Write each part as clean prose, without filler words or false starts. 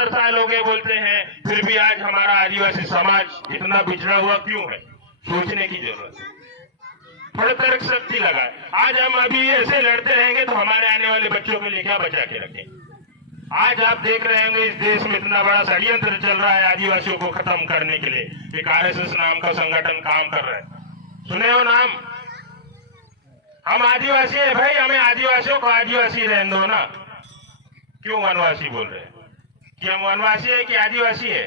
75 साल हो गए बोलते हैं, फिर भी आज हमारा आदिवासी समाज इतना बिछड़ा हुआ क्यों है? सोचने की जरूरत है, थोड़ा तर्क शक्ति लगाए। आज हम अभी ऐसे लड़ते रहेंगे तो हमारे आने वाले बच्चों के लिए क्या बचा के रखें? आज आप देख रहे होंगे इस देश में इतना बड़ा षड्यंत्र चल रहा है आदिवासियों को खत्म करने के लिए। एक आरएसएस नाम का संगठन काम कर रहा है, सुने हो नाम? हम आदिवासी है भाई, हमें आदिवासियों को आदिवासी रहने दो ना। क्यों वनवासी बोल रहे हैं? कि हम वनवासी है कि आदिवासी है?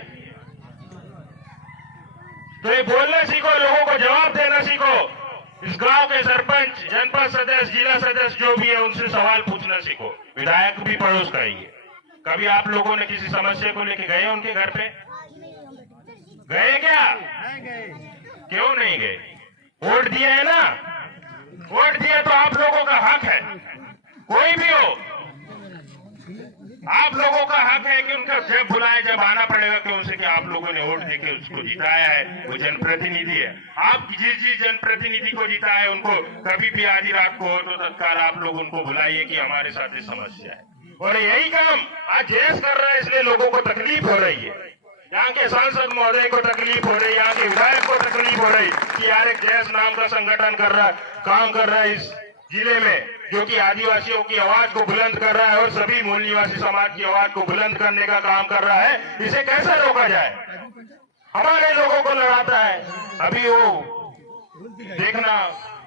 तो ये बोलना सीखो, लोगों को जवाब देना सीखो। इस गांव के सरपंच, जनपद सदस्य, जिला सदस्य जो भी है उनसे सवाल पूछना सीखो। विधायक भी पड़ोस का ही है। कभी आप लोगों ने किसी समस्या को लेके गए उनके घर पे? गए क्या? क्यों नहीं गए? वोट दिया है ना? वोट दिया तो आप लोगों का हक है, कोई भी हो, आप लोगों का हक है कि उनका जब बुलाए जब आना पड़ेगा कि उनसे कि आप लोगों ने वोट देके उसको जिताया है, वो जनप्रतिनिधि है। आप जिस जनप्रतिनिधि को जिताया है उनको कभी भी आधी रात को हो तो तत्काल आप लोग उनको बुलाइए कि हमारे साथ ये समस्या है। और यही काम आज जयेश कर रहा है, इसलिए लोगों को तकलीफ हो रही है। यहाँ के सांसद महोदय को तकलीफ हो रही है, यहाँ के विधायक को तकलीफ हो रही कि यार एक जयेश नाम का संगठन कर रहा है, काम कर रहा है इस जिले में, जो कि आदिवासियों की आवाज को बुलंद कर रहा है और सभी मूल निवासी समाज की आवाज को बुलंद करने का काम कर रहा है। इसे कैसे रोका जाए? हमारे लोगों को लड़ाता है। अभी वो देखना,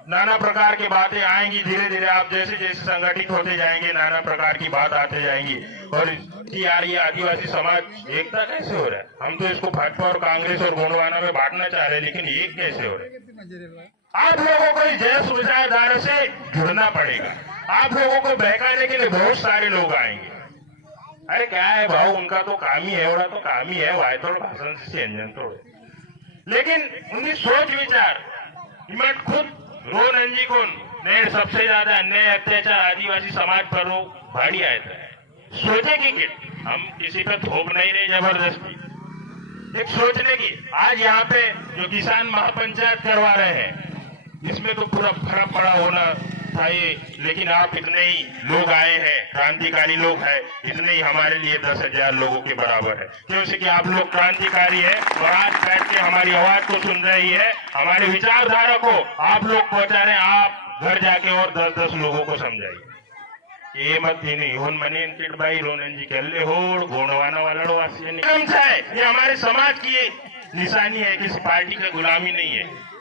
नाना प्रकार की बातें आएंगी, धीरे धीरे आप जैसे जैसे संगठित होते जाएंगे नाना प्रकार की बात आते जाएंगी। और कि यार ये आदिवासी समाज एकता कैसे हो रहा है? हम तो इसको भाजपा और कांग्रेस और गोंडवाना में बांटना चाह रहे हैं, लेकिन एक कैसे हो रहा है? आप लोगों को इस जय सुविधाधारा से जुड़ना पड़ेगा। आप लोगों को बहकाने के लिए बहुत सारे लोग आएंगे। अरे क्या है भाऊ, उनका तो काम ही है, तो काम ही है वाय तोड़ भाषण से अंजन तोड़। लेकिन उनकी सोच विचार हिम्मत खुद रो नंजी को ने सबसे ज्यादा अन्याय अत्याचार आदिवासी समाज पर वो भाड़ी आया था। सोचेगी कि हम किसी पर थोप नहीं रहे जबरदस्ती, एक सोचने की। आज यहाँ पे जो किसान महापंचायत करवा रहे हैं इसमें तो पूरा फर्क पड़ा होना चाहिए, लेकिन आप इतने ही लोग आए हैं, क्रांतिकारी लोग हैं, इतने ही हमारे लिए 10,000 लोगों के बराबर है। क्योंकि कि आप लोग क्रांतिकारी है और आज बैठ के हमारी आवाज को सुन रही है, हमारी विचारधारा को आप लोग पहुंचा रहे हैं। आप घर जाके और 10-10 लोगों को समझाइए। ये मत होन मनी अंकित भाई रोनन जी कहले हो गोंडवाना वाला वासी है, ये हमारे समाज की निशानी है, किसी पार्टी का गुलामी नहीं है।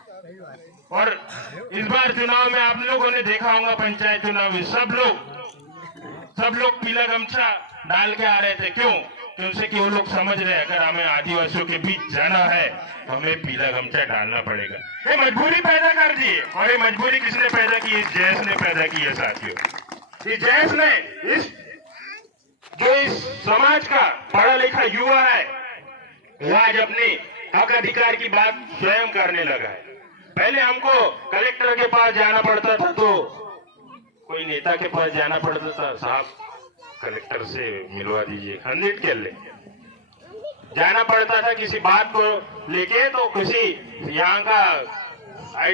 और इस बार चुनाव में आप लोगों ने देखा होगा, पंचायत चुनाव में सब लोग पीला गमछा डाल के आ रहे थे। क्यों? क्योंकि कि वो लोग समझ रहे हैं अगर हमें आदिवासियों के बीच जाना है तो हमें पीला गमछा डालना पड़ेगा। ये मजबूरी पैदा कर दी है। और ये मजबूरी किसने पैदा की? इस जयेश ने पैदा की है साथियों। इस जयेश ने इस समाज का पढ़ा लिखा युवा है, वो आज अपने हक अधिकार की बात स्वयं करने लगा है। पहले हमको कलेक्टर के पास जाना पड़ता था, तो कोई नेता के पास जाना पड़ता था, साहब कलेक्टर से मिलवा दीजिए, 100 के ले जाना पड़ता था किसी बात को लेके। तो किसी यहाँ का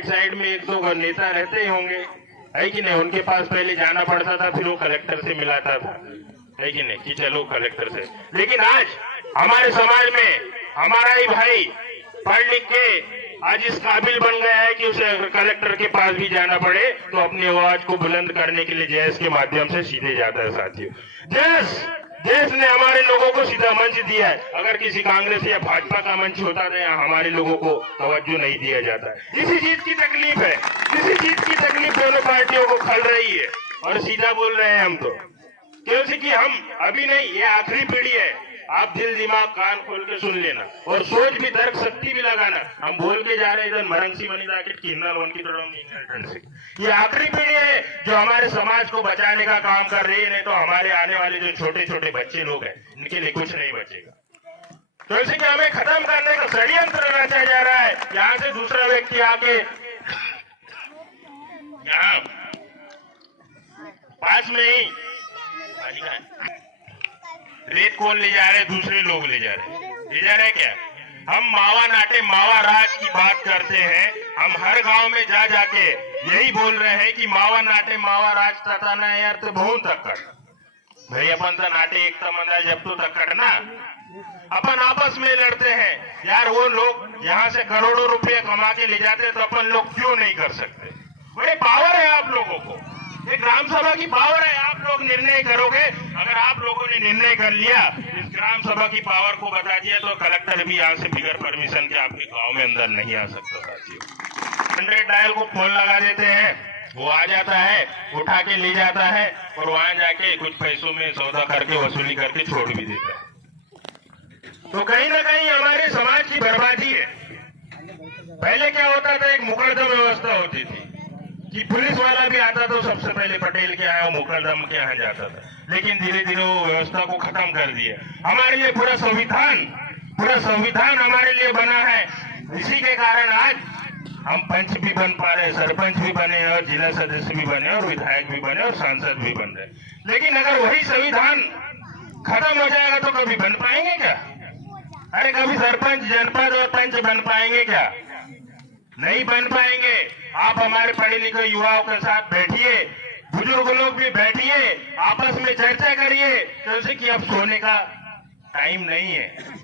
साइड में 1-2 नेता रहते ही होंगे, है कि नहीं, उनके पास पहले जाना पड़ता था, फिर वो कलेक्टर से मिलाता था, है कि नहीं, कि चलो कलेक्टर से। लेकिन आज हमारे समाज में हमारा ही भाई पढ़ लिख के आज इस काबिल बन गया है कि उसे अगर कलेक्टर के पास भी जाना पड़े तो अपनी आवाज को बुलंद करने के लिए जयेश के माध्यम से सीधे जाता है साथियों। जयेश ने हमारे लोगों को सीधा मंच दिया है। अगर किसी कांग्रेस या भाजपा का मंच होता तो यहाँ हमारे लोगों को तवज्जो नहीं दिया जाता है। इसी चीज की तकलीफ है, इसी चीज की तकलीफ दोनों पार्टियों को खल रही है। और सीधा बोल रहे हैं हम तो, क्योंकि कि हम अभी नहीं, ये आखिरी पीढ़ी है। आप दिल दिमाग कान खोल के सुन लेना और सोच भी, तर्क शक्ति भी लगाना। हम बोल के जा रहे हैं इधर मरंसी बनी जाके किन्नर वन की तरह। ये आखिरी पीढ़ी है जो हमारे समाज को बचाने का काम कर रही है, नहीं तो हमारे आने वाले जो छोटे छोटे बच्चे लोग हैं इनके लिए कुछ नहीं बचेगा। तो इसे कि हमें खत्म करने का षड्यंत्र रचा जा रहा है। यहाँ से दूसरा व्यक्ति आके यहाँ पास में ही रेत कौन ले जा रहे? दूसरे लोग ले जा रहे क्या? हम मावा नाटे मावा राज की बात करते हैं। हम हर गांव में जा जाके यही बोल रहे हैं कि मावा नाटे मावा राज तथा न यार तो बहुत तक भाई अपन तो नाटे एकता मंदा जब तो तक ना अपन आपस में लड़ते हैं यार। वो लोग यहाँ से करोड़ों रुपए कमा के ले जाते हैं तो अपन लोग क्यों नहीं कर सकते? बड़े पावर है आप लोगों को, ये ग्राम सभा की पावर है। आप लोग निर्णय करोगे, अगर आप लोगों ने निर्णय कर लिया, इस ग्राम सभा की पावर को बता दिया, तो कलेक्टर भी यहाँ से बिगर परमिशन के आपके गांव में अंदर नहीं आ सकता साथियों। 100 डायल को फोन लगा देते हैं, वो आ जाता है, उठा के ले जाता है और वहां जाके कुछ पैसों में सौदा करके वसूली करके छोड़ भी देता है। तो कहीं ना कहीं हमारे समाज की बर्बादी है। पहले क्या होता था, एक मुकदम व्यवस्था होती थी कि पुलिस वाला भी आता तो सबसे पहले पटेल के यहाँ मुकदम के यहाँ जाता था, लेकिन धीरे धीरे वो व्यवस्था को खत्म कर दिया। हमारे लिए पूरा संविधान हमारे लिए बना है। इसी के कारण आज हम पंच भी बन पा रहे, सरपंच भी बने और जिला सदस्य भी बने और विधायक भी बने और सांसद भी बन रहे। लेकिन अगर वही संविधान खत्म हो जाएगा तो कभी बन पाएंगे क्या? अरे कभी सरपंच, जनपद और पंच बन पाएंगे क्या? नहीं बन पाएंगे। आप हमारे पढ़े लिखे युवाओं के साथ बैठिए, बुजुर्ग लोग भी बैठिए, आपस में चर्चा करिए, जैसे कि अब सोने का टाइम नहीं है।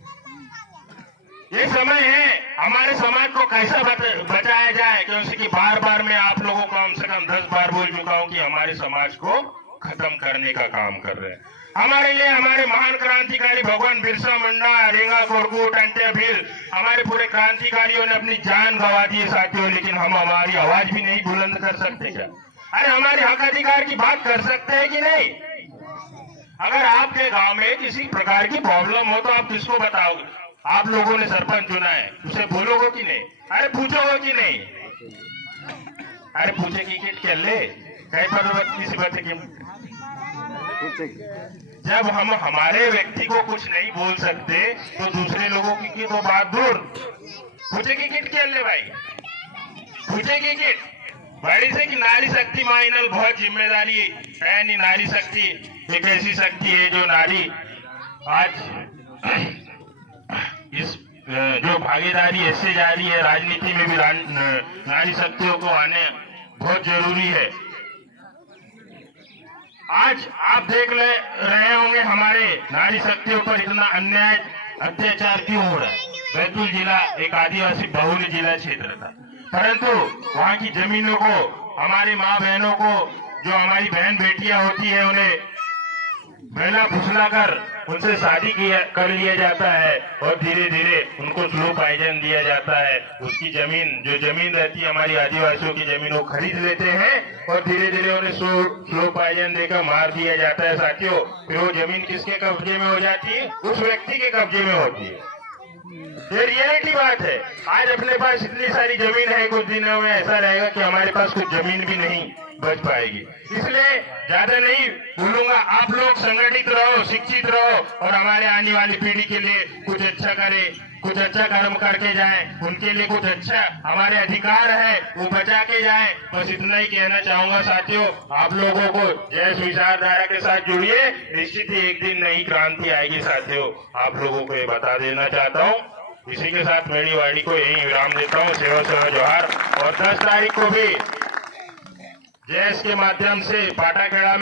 ये समय है हमारे समाज को कैसा बचाया जाए, क्योंकि बार बार मैं आप लोगों को कम से कम 10 बार बोल चुका हूं कि हमारे समाज को खत्म करने का काम कर रहे हैं। हमारे लिए हमारे महान क्रांतिकारी भगवान बिरसा मुंडा, रेंगा कोरकू, टंटे भील, हमारे पूरे क्रांतिकारियों ने अपनी जान गंवा दी है साथियों, लेकिन हम हमारी आवाज भी नहीं बुलंद कर सकते क्या? अरे हमारे हक अधिकार की बात कर सकते हैं कि नहीं? अगर आपके गांव में किसी प्रकार की प्रॉब्लम हो तो आप किसको बताओगे? आप लोगों ने सरपंच चुना है, उसे बोलोगे कि नहीं? अरे पूछोगे कि नहीं? अरे पूछे की किट के ले कई पर किसी बात की। जब हम हमारे व्यक्ति को कुछ नहीं बोल सकते तो दूसरे लोगों की तो बात दूर। पूछे की किट के ले भाई, पूछे की किट बड़ी से कि नारी शक्ति माइनल बहुत जिम्मेदारी है। नहीं, नारी शक्ति एक ऐसी शक्ति है जो नारी आज इस जो भागीदारी ऐसे जा रही है, राजनीति में भी नारी शक्तियों को आने बहुत जरूरी है। आज आप देख रहे होंगे हमारे नारी शक्तियों पर इतना अन्याय अत्याचार क्यों हो रहा है। बैतूल जिला एक आदिवासी बहुल जिला क्षेत्र था, परंतु वहाँ की जमीनों को, हमारी माँ बहनों को, जो हमारी बहन बेटियां होती है, उन्हें बेला फुसला कर उनसे शादी कर लिया जाता है और धीरे धीरे उनको स्लो पॉइजन दिया जाता है। उसकी जमीन, जो जमीन रहती है हमारी आदिवासियों की जमीन, वो खरीद लेते हैं और धीरे धीरे उन्हें स्लो पॉइजन देकर मार दिया जाता है साथियों। फिर वो जमीन किसके कब्जे में हो जाती है? उस व्यक्ति के कब्जे में होती है। ये रियलिटी बात है। आज अपने पास इतनी सारी जमीन है, कुछ दिनों में ऐसा रहेगा कि हमारे पास कुछ जमीन भी नहीं बच पाएगी। इसलिए ज्यादा नहीं बोलूंगा, आप लोग संगठित रहो, शिक्षित रहो और हमारे आने वाली पीढ़ी के लिए कुछ अच्छा करें, कुछ अच्छा कर्म करके जाएं, उनके लिए कुछ अच्छा, हमारे अधिकार है वो बचा के जाएं। बस इतना ही कहना चाहूंगा साथियों। आप लोगों को जय विचारधारा के साथ जुड़िए, निश्चित ही एक दिन नई क्रांति आएगी साथियों। आप लोगों को ये बता देना चाहता हूँ। इसी के साथ मेरी वाणी को यही विराम देता हूँ। सेवा सेवा जोहार। और 10 तारीख को भी जैस के माध्यम से पाटाखेड़ा